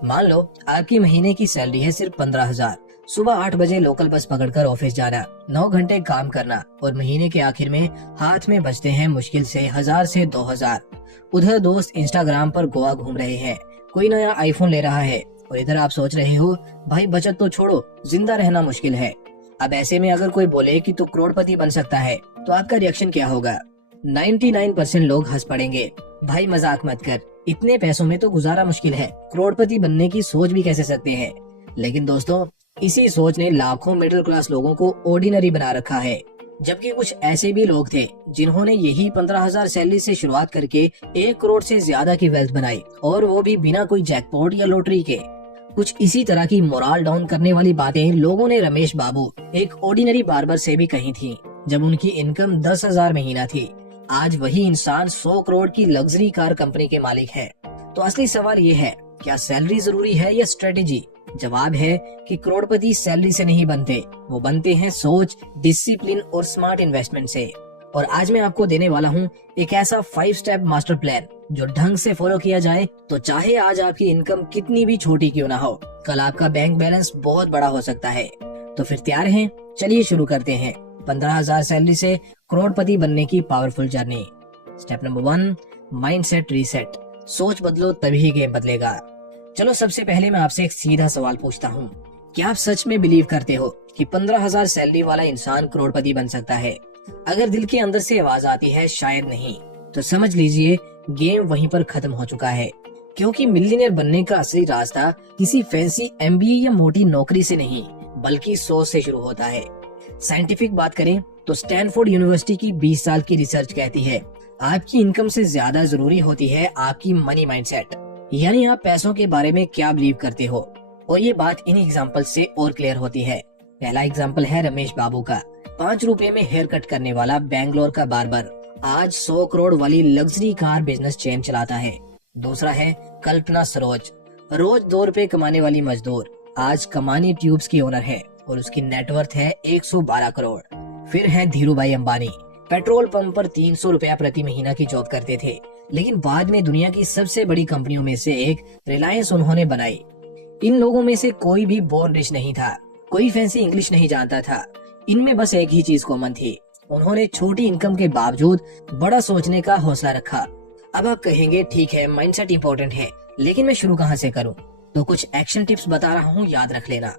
मान लो आपकी महीने की सैलरी है सिर्फ 15,000। सुबह 8 बजे लोकल बस पकड़कर ऑफिस जाना, 9 घंटे काम करना और महीने के आखिर में हाथ में बचते हैं मुश्किल से 1,000 से 2,000। उधर दोस्त इंस्टाग्राम पर गोवा घूम रहे हैं, कोई नया आईफोन ले रहा है और इधर आप सोच रहे हो भाई बचत तो छोड़ो, जिंदा रहना मुश्किल है। अब ऐसे में अगर कोई बोले कि तू करोड़पति बन सकता है तो आपका रिएक्शन क्या होगा? 99% लोग हंस पड़ेंगे। भाई मजाक मत कर, इतने पैसों में तो गुजारा मुश्किल है, करोड़पति बनने की सोच भी कैसे सकते हैं। लेकिन दोस्तों, इसी सोच ने लाखों मिडिल क्लास लोगों को ऑर्डिनरी बना रखा है। जबकि कुछ ऐसे भी लोग थे जिन्होंने यही 15,000 सैलरी से शुरुआत करके 1 करोड़ से ज्यादा की वेल्थ बनाई, और वो भी बिना कोई जैकपॉट या लॉटरी के। कुछ इसी तरह की मोरल डाउन करने वाली बातें लोगों ने रमेश बाबू, एक ऑर्डिनरी बार्बर से भी कही थी जब उनकी इनकम 10,000 महीना थी। आज वही इंसान 100 करोड़ की लग्जरी कार कंपनी के मालिक है। तो असली सवाल ये है, क्या सैलरी जरूरी है या स्ट्रेटेजी? जवाब है कि करोड़पति सैलरी से नहीं बनते, वो बनते हैं सोच, डिसिप्लिन और स्मार्ट इन्वेस्टमेंट से। और आज मैं आपको देने वाला हूँ एक ऐसा 5 स्टेप मास्टर प्लान जो ढंग से फॉलो किया जाए तो चाहे आज आपकी इनकम कितनी भी छोटी क्यों ना हो, कल आपका बैंक बैलेंस बहुत बड़ा हो सकता है। तो फिर तैयार हैं? चलिए शुरू करते हैं 15,000 सैलरी से करोड़पति बनने की powerful journey. Step number 1, mindset reset. सोच बदलो तभी गेम बदलेगा। चलो सबसे पहले मैं आपसे एक सीधा सवाल पूछता हूँ, क्या आप सच में बिलीव करते हो कि 15,000 सैलरी वाला इंसान करोड़पति बन सकता है? अगर दिल के अंदर से आवाज आती है शायद नहीं, तो समझ लीजिए गेम वहीं पर खत्म हो चुका है। क्योंकि मिलियनेयर बनने का असली रास्ता किसी फैंसी MBA या मोटी नौकरी से नहीं, बल्कि सोच से शुरू होता है। साइंटिफिक बात करें तो स्टैनफोर्ड यूनिवर्सिटी की 20 साल की रिसर्च कहती है आपकी इनकम से ज्यादा जरूरी होती है आपकी मनी माइंडसेट, यानी आप पैसों के बारे में क्या बिलीव करते हो। और ये बात इन एग्जाम्पल से और क्लियर होती है। पहला एग्जाम्पल है रमेश बाबू का, 5 रुपए में हेयर कट करने वाला बेंगलोर का बार्बर आज 100 करोड़ वाली लग्जरी कार बिजनेस चेन चलाता है। दूसरा है कल्पना सरोज, रोज 2 रुपए कमाने वाली मजदूर, आज कमानी ट्यूब्स की ओनर है और उसकी नेटवर्थ है 112 करोड़। फिर है धीरू भाई अंबानी, पेट्रोल पंप पर 300 रुपया प्रति महीना की जॉब करते थे, लेकिन बाद में दुनिया की सबसे बड़ी कंपनियों में से एक रिलायंस उन्होंने बनाई। इन लोगों में से कोई भी बोर्न रिच नहीं था, कोई फैंसी इंग्लिश नहीं जानता था। इनमें बस एक ही चीज कॉमन थी, उन्होंने छोटी इनकम के बावजूद बड़ा सोचने का हौसला रखा। अब आप कहेंगे ठीक है माइंडसेट इंपॉर्टेंट है, लेकिन मैं शुरू कहाँ से करूँ? तो कुछ एक्शन टिप्स बता रहा हूँ, याद रख लेना।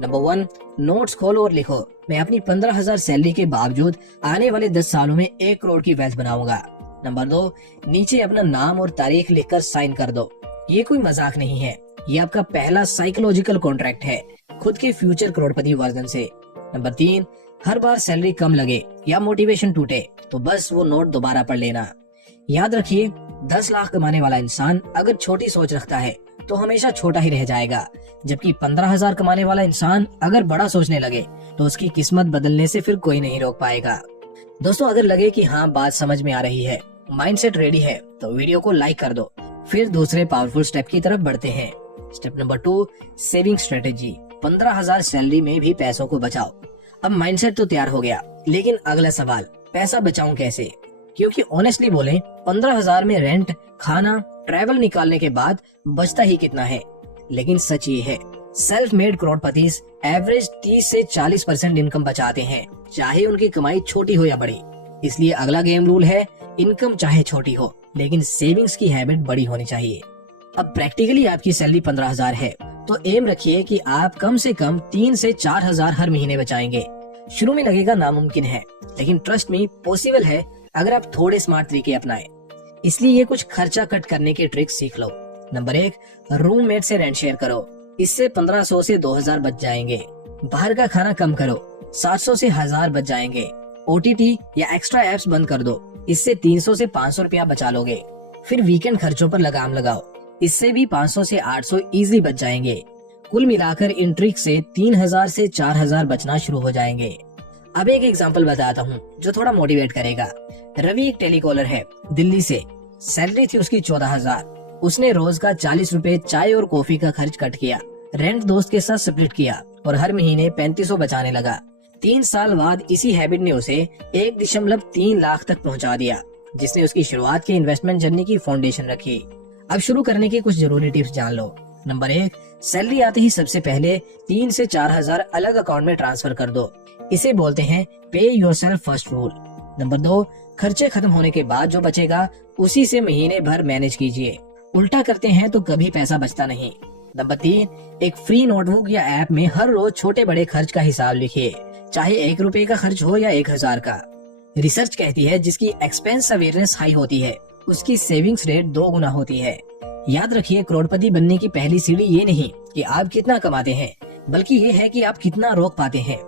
नंबर 1, नोट्स खोलो और लिखो, मैं अपनी 15,000 सैलरी के बावजूद आने वाले 10 सालों में 1 करोड़ की वेल्थ बनाऊंगा। नंबर 2, नीचे अपना नाम और तारीख लिखकर साइन कर दो। ये कोई मजाक नहीं है, ये आपका पहला साइकोलॉजिकल कॉन्ट्रैक्ट है खुद के फ्यूचर करोड़पति वर्जन से। नंबर 3, हर बार सैलरी कम लगे या मोटिवेशन टूटे तो बस वो नोट दोबारा पढ़ लेना। याद रखिए 10 लाख कमाने वाला इंसान अगर छोटी सोच रखता है तो हमेशा छोटा ही रह जाएगा, जबकि 15,000 कमाने वाला इंसान अगर बड़ा सोचने लगे तो उसकी किस्मत बदलने से फिर कोई नहीं रोक पाएगा। दोस्तों, अगर लगे कि हाँ बात समझ में आ रही है, माइंडसेट रेडी है, तो वीडियो को लाइक कर दो। फिर दूसरे पावरफुल स्टेप की तरफ बढ़ते हैं। Step number 2, saving strategy. 15,000 salary में भी पैसों को बचाओ। अब माइंडसेट तो तैयार हो गया, लेकिन अगला सवाल, पैसा बचाऊं कैसे? क्योंकि ऑनेस्टली बोलें 15,000 में रेंट, खाना, ट्रैवल निकालने के बाद बचता ही कितना है। लेकिन सच ये है, सेल्फ मेड करोड़पति एवरेज 30 से 40% इनकम बचाते हैं, चाहे उनकी कमाई छोटी हो या बड़ी। इसलिए अगला गेम रूल है, इनकम चाहे छोटी हो लेकिन सेविंग्स की हैबिट बड़ी होनी चाहिए। अब प्रैक्टिकली आपकी सैलरी 15,000 है तो एम रखिए कि आप कम से कम 3 से 4,000 हर महीने बचाएंगे। शुरू में लगेगा नामुमकिन है, लेकिन ट्रस्ट मी पॉसिबल है अगर आप थोड़े स्मार्ट तरीके अपनाएं। इसलिए ये कुछ खर्चा कट करने के ट्रिक सीख लो। नंबर 1, रूममेट से रेंट शेयर करो, इससे 1500 से 2,000 बच जाएंगे। बाहर का खाना कम करो, 700 से 1,000 बच जाएंगे। OTT या एक्स्ट्रा एप्स बंद कर दो, इससे 300 से 500 रुपया बचा लोगे। फिर वीकेंड खर्चों पर लगाम लगाओ, इससे भी 500 से 800 इजीली बच जाएंगे। कुल मिलाकर इन ट्रिक से 3,000 से 4,000 बचना शुरू हो जाएंगे। अब एक एग्जांपल बताता हूँ जो थोड़ा मोटिवेट करेगा। रवि एक टेलीकॉलर है, दिल्ली से। सैलरी थी उसकी 14,000। उसने रोज का 40 रुपए चाय और कॉफी का खर्च कट किया, रेंट दोस्त के साथ स्प्लिट किया और हर महीने 3500 बचाने लगा। 3 साल बाद इसी हैबिट ने उसे 1.3 लाख तक पहुंचा दिया, जिसने उसकी शुरुआत के इन्वेस्टमेंट जर्नी की फाउंडेशन रखी। अब शुरू करने की कुछ जरूरी टिप्स जान लो। नंबर 1, सैलरी आते ही सबसे पहले 3 से 4 हजार अलग अकाउंट में ट्रांसफर कर दो। इसे बोलते हैं पे योरसेल्फ फर्स्ट रूल। नंबर 2, खर्चे खत्म होने के बाद जो बचेगा उसी से महीने भर मैनेज कीजिए। उल्टा करते हैं तो कभी पैसा बचता नहीं। नंबर 3, एक फ्री नोटबुक या ऐप में हर रोज छोटे बड़े खर्च का हिसाब लिखिए, चाहे 1 रुपए का खर्च हो या 1000 का। रिसर्च कहती है जिसकी एक्सपेंस अवेयरनेस हाई होती है उसकी सेविंग्स रेट 2 गुना होती है। याद रखिए, करोड़पति बनने की पहली सीढ़ी ये नहीं कि आप कितना कमाते हैं, बल्कि ये है कि आप कितना रोक पाते हैं।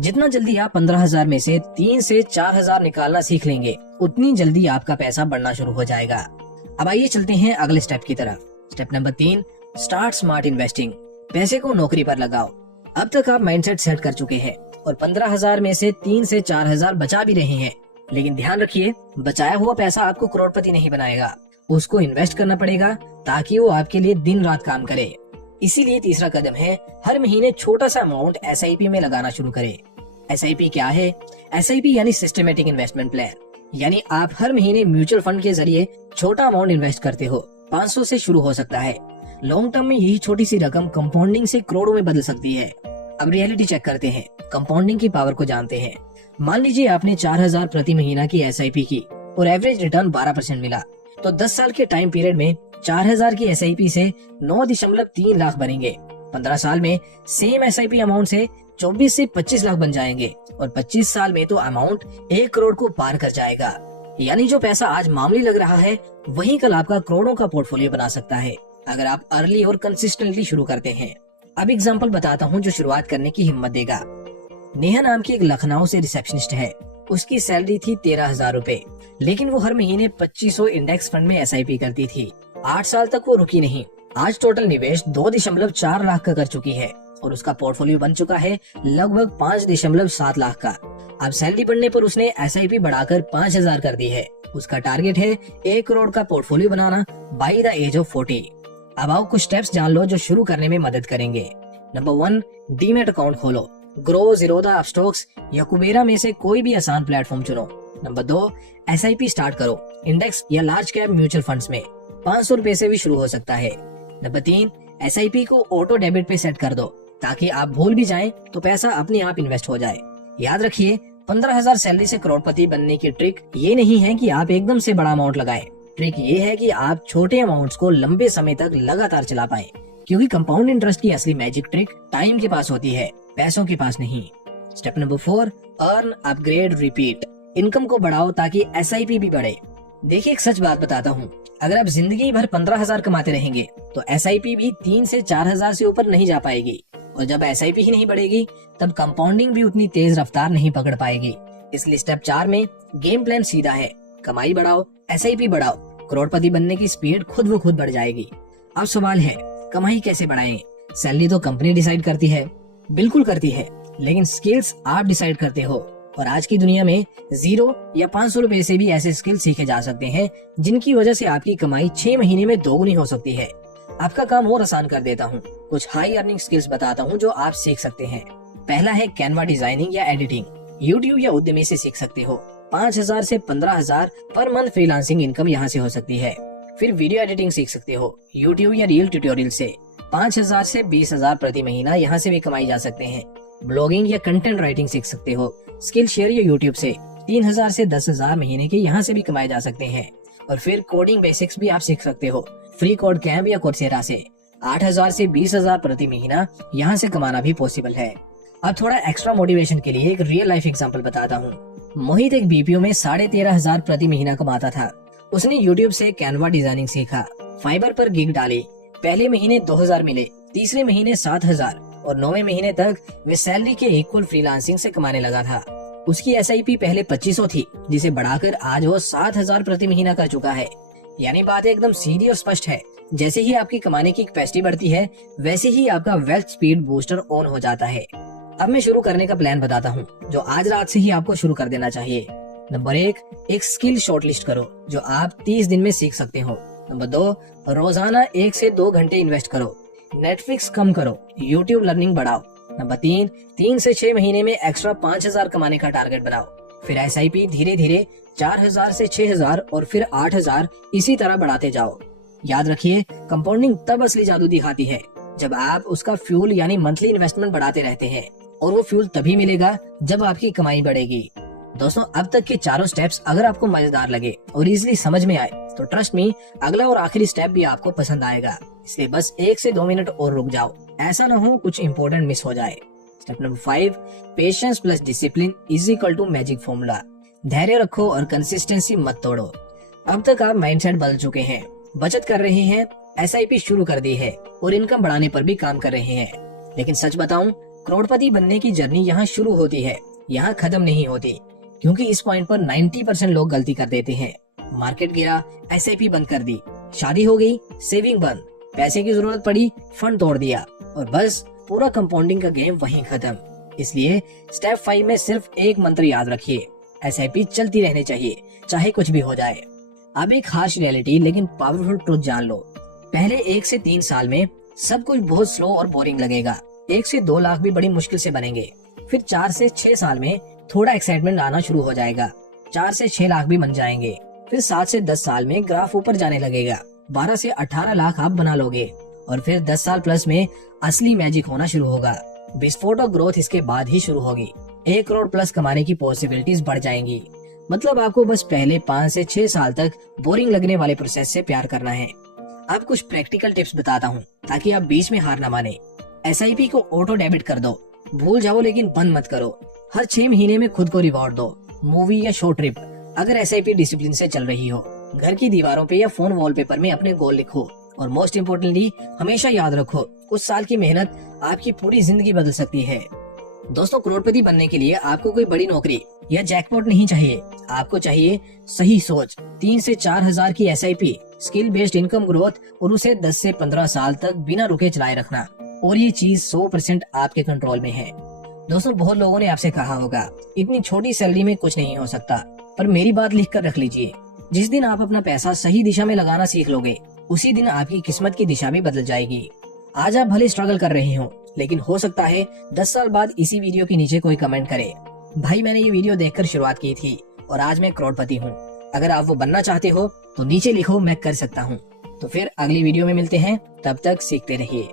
जितना जल्दी आप 15,000 में से 3 से 4,000 निकालना सीख लेंगे, उतनी जल्दी आपका पैसा बढ़ना शुरू हो जाएगा। अब आइए चलते हैं अगले स्टेप की तरफ। Step number 3, start smart investing. पैसे को नौकरी पर लगाओ। अब तक आप माइंडसेट सेट कर चुके हैं और 15,000 में से 3 से 4,000 बचा भी रहे हैं, लेकिन ध्यान रखिए, बचाया हुआ पैसा आपको करोड़पति नहीं बनाएगा। उसको इन्वेस्ट करना पड़ेगा ताकि वो आपके लिए दिन रात काम करे। इसीलिए तीसरा कदम है हर महीने छोटा सा अमाउंट SIP में लगाना शुरू करें। SIP क्या है? SIP यानी सिस्टमेटिक इन्वेस्टमेंट प्लान, यानी आप हर महीने म्यूचुअल फंड के जरिए छोटा अमाउंट इन्वेस्ट करते हो। 500 से शुरू हो सकता है। लॉन्ग टर्म में यही छोटी सी रकम कंपाउंडिंग से करोड़ों में बदल सकती है। अब रियलिटी चेक करते हैं, कंपाउंडिंग की पावर को जानते हैं। मान लीजिए आपने 4,000 प्रति महीना की SIP की और एवरेज रिटर्न 12% मिला, तो 10 साल के टाइम पीरियड में 4,000 की SIP से 9.3 लाख बनेंगे। 15 साल में सेम SIP अमाउंट से 24 से 25 लाख बन जाएंगे और 25 साल में तो अमाउंट 1 करोड़ को पार कर जाएगा। यानी जो पैसा आज मामूली लग रहा है वही कल आपका करोड़ों का पोर्टफोलियो बना सकता है, अगर आप अर्ली और कंसिस्टेंटली शुरू करते हैं। अब एग्जांपल बताता हूँ जो शुरुआत करने की हिम्मत देगा। नेहा नाम की एक लखनऊ से रिसेप्शनिस्ट है। उसकी सैलरी थी 13,000 रूपए, लेकिन वो हर महीने 2500 इंडेक्स फंड में SIP करती थी। 8 साल तक वो रुकी नहीं। आज टोटल निवेश 2.4 लाख का कर चुकी है और उसका पोर्टफोलियो बन चुका है लगभग 5.7 लाख का। अब सैलरी बढ़ने पर उसने SIP बढ़ाकर 5,000 कर दी है। उसका टारगेट है 1 करोड़ का पोर्टफोलियो बनाना बाय द एज ऑफ 40। अब आओ कुछ स्टेप्स जान लो जो शुरू करने में मदद करेंगे। नंबर 1, डीमैट अकाउंट खोलो। ग्रो, ज़ीरोधा, अपस्टॉक्स या कुबेरा में से कोई भी आसान प्लेटफॉर्म चुनो। नंबर 2, SIP स्टार्ट करो इंडेक्स या लार्ज कैप म्यूचुअल फंड्स में। 500 रुपए से भी शुरू हो सकता है। नंबर 3, SIP को ऑटो डेबिट पे सेट कर दो ताकि आप भूल भी जाएं तो पैसा अपने आप इन्वेस्ट हो जाए। याद रखिए, 15,000 सैलरी से करोड़पति बनने की ट्रिक ये नहीं है कि आप एकदम से बड़ा अमाउंट लगाएं। ट्रिक ये है कि आप छोटे अमाउंट्स को लंबे समय तक लगातार चला पाएं, क्योंकि कंपाउंड इंटरेस्ट की असली मैजिक ट्रिक टाइम के पास होती है, पैसों के पास नहीं। Step number 4, earn, upgrade, repeat. Income को बढ़ाओ ताकि SIP भी बढ़े। देखिए, एक सच बात बताता हूँ, अगर आप जिंदगी भर 15,000 कमाते रहेंगे तो SIP भी 3 से 4,000 से ऊपर नहीं जा पाएगी, और जब SIP ही नहीं बढ़ेगी तब कंपाउंडिंग भी उतनी तेज रफ्तार नहीं पकड़ पाएगी। इसलिए स्टेप 4 में गेम प्लान सीधा है, कमाई बढ़ाओ, SIP बढ़ाओ, करोड़पति बनने की स्पीड खुद ब खुद बढ़ जाएगी। अब सवाल है, कमाई कैसे बढ़ाएं? सैलरी तो कंपनी डिसाइड करती है, बिल्कुल करती है, लेकिन स्किल्स आप डिसाइड करते हो। और आज की दुनिया में 0 या 500 रुपए से भी ऐसे स्किल सीखे जा सकते हैं जिनकी वजह से आपकी कमाई 6 महीने में दोगुनी हो सकती है। आपका काम और आसान कर देता हूँ, कुछ हाई अर्निंग स्किल्स बताता हूँ जो आप सीख सकते हैं। पहला है कैनवा डिजाइनिंग या एडिटिंग। यूट्यूब या उद्यमी से सीख सकते हो। 5,000 से 15,000 पर मंथ फ्रीलांसिंग इनकम यहाँ से हो सकती है। फिर वीडियो एडिटिंग सीख सकते हो यूट्यूब या रियल ट्यूटोरियल से। 5,000 से 20,000 प्रति महीना यहाँ से भी कमाई जा सकते हैं। ब्लॉगिंग या कंटेंट राइटिंग सीख सकते हो स्किल शेयर या यूट्यूब से। 3,000 से 10,000 महीने के यहाँ से भी कमाए जा सकते हैं। और फिर कोडिंग बेसिक्स भी आप सीख सकते हो फ्री कोड कैंप या कोर्सेरा से। 8,000 से 20,000 प्रति महीना यहाँ से कमाना भी पॉसिबल है। अब थोड़ा एक्स्ट्रा मोटिवेशन के लिए एक रियल लाइफ एग्जांपल बताता हूँ। मोहित एक BPO में 13,500 प्रति महीना कमाता था। उसने यूट्यूब से कैनवा डिजाइनिंग सीखा, फाइबर पर गिग डाली। पहले महीने 2,000 मिले, तीसरे महीने 7,000 और 9वें महीने तक वे सैलरी के इक्वल फ्रीलांसिंग से कमाने लगा था। उसकी SIP पहले 2,500 थी, जिसे बढ़ाकर आज वो 7,000 प्रति महीना कर चुका है। यानी बात एकदम सीधी और स्पष्ट है, जैसे ही आपकी कमाने की कैपेसिटी बढ़ती है वैसे ही आपका वेल्थ स्पीड बूस्टर ऑन हो जाता है। अब मैं शुरू करने का प्लान बताता हूँ जो आज रात से ही आपको शुरू कर देना चाहिए। नंबर 1, एक स्किल शॉर्टलिस्ट करो जो आप 30 दिन में सीख सकते हो। नंबर 2, रोजाना 1 से 2 घंटे इन्वेस्ट करो। नेटफ्लिक्स कम करो, यूट्यूब लर्निंग बढ़ाओ। नंबर 3 से 6 महीने में एक्स्ट्रा 5,000 कमाने का टारगेट बनाओ। फिर SIP धीरे धीरे 4,000 से 6,000 और फिर 8,000 इसी तरह बढ़ाते जाओ। याद रखिए, कंपाउंडिंग तब असली जादू दिखाती है जब आप उसका फ्यूल यानी मंथली इन्वेस्टमेंट बढ़ाते रहते हैं, और वो फ्यूल तभी मिलेगा जब आपकी कमाई बढ़ेगी। दोस्तों, अब तक के चारों स्टेप्स अगर आपको मजेदार लगे और इजीली समझ में आए तो ट्रस्ट मी, अगला और आखिरी स्टेप भी आपको पसंद आएगा। इसलिए बस 1 से 2 मिनट और रुक जाओ, ऐसा ना हो कुछ इंपॉर्टेंट मिस हो जाए। Step number 5, patience plus discipline is equal to magic formula. धैर्य रखो और कंसिस्टेंसी मत तोड़ो। अब तक आप माइंडसेट बदल चुके हैं, बचत कर रहे हैं, SIP शुरू कर दी है और इनकम बढ़ाने पर भी काम कर रहे हैं। लेकिन सच बताऊं, करोड़पति बनने की जर्नी यहाँ शुरू होती है, यहाँ खत्म नहीं होती। क्योंकि इस पॉइंट पर 90% लोग गलती कर देते हैं। मार्केट गिरा, SIP बंद कर दी, शादी हो गई, सेविंग बंद, पैसे की जरूरत पड़ी, फंड तोड़ दिया, और बस पूरा कंपाउंडिंग का गेम वहीं खत्म। इसलिए स्टेप 5 में सिर्फ एक मंत्र याद रखिए, SIP चलती रहनी चाहिए, चाहे कुछ भी हो जाए। अब एक हार्श रियलिटी लेकिन पावरफुल ट्रुथ जान लो। पहले 1 से 3 साल में सब कुछ बहुत स्लो और बोरिंग लगेगा। 1 से 2 लाख भी बड़ी मुश्किल से बनेंगे। फिर 4 से 6 साल में थोड़ा एक्साइटमेंट आना शुरू हो जाएगा, 4 से 6 लाख भी बन जाएंगे। फिर 7 से 10 साल में ग्राफ ऊपर जाने लगेगा, 12 से 18 लाख आप बना लोगे। और फिर 10 साल प्लस में असली मैजिक होना शुरू होगा। विस्फोट और ग्रोथ इसके बाद ही शुरू होगी। 1 करोड़ प्लस कमाने की पॉसिबिलिटीज बढ़ जाएंगी। मतलब आपको बस पहले 5 से 6 साल तक बोरिंग लगने वाले प्रोसेस से प्यार करना है। अब कुछ प्रैक्टिकल टिप्स बताता हूँ ताकि आप बीच में हार न माने। SIP को ऑटो डेबिट कर दो, भूल जाओ लेकिन बंद मत करो। हर 6 महीने में खुद को रिवॉर्ड दो, मूवी या शो ट्रिप। अगर SIP डिसिप्लिन से चल रही हो, घर की दीवारों पे या फोन वॉलपेपर में अपने गोल लिखो। और मोस्ट इम्पोर्टेंटली हमेशा याद रखो, कुछ साल की मेहनत आपकी पूरी जिंदगी बदल सकती है। दोस्तों, करोड़पति बनने के लिए आपको कोई बड़ी नौकरी या जैकपॉट नहीं चाहिए, आपको चाहिए सही सोच। 3 से 4 हजार की SIP, skill based income growth, और उसे 10 से 15 साल तक बिना रुके चलाए रखना। और ये चीज 100% आपके कंट्रोल में है। दोस्तों, बहुत लोगों ने आपसे कहा होगा इतनी छोटी सैलरी में कुछ नहीं हो सकता, पर मेरी बात लिख कर रख लीजिए। जिस दिन आप अपना पैसा सही दिशा में लगाना सीख लोगे, उसी दिन आपकी किस्मत की दिशा भी बदल जाएगी। आज आप भले स्ट्रगल कर रहे हो, लेकिन हो सकता है 10 साल बाद इसी वीडियो के नीचे कोई कमेंट करे, भाई मैंने ये वीडियो देखकर शुरुआत की थी और आज मैं करोड़पति हूँ। अगर आप वो बनना चाहते हो तो नीचे लिखो, मैं कर सकता हूँ। तो फिर अगली वीडियो में मिलते हैं, तब तक सीखते रहिए।